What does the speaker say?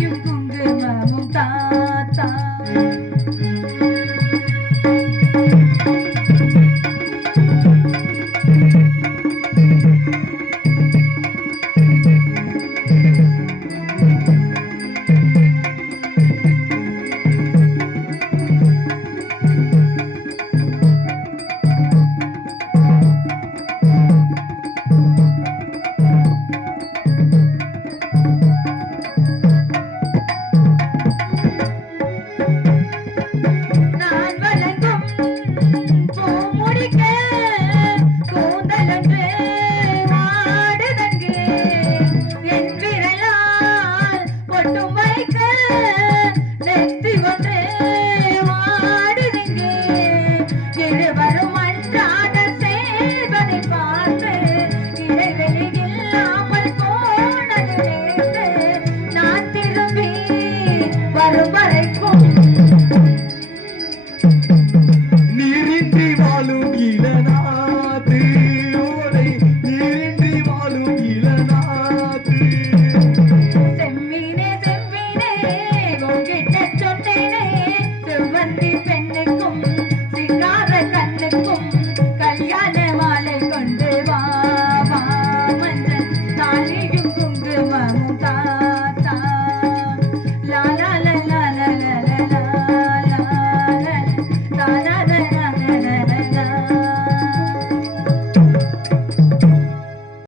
you. Bye.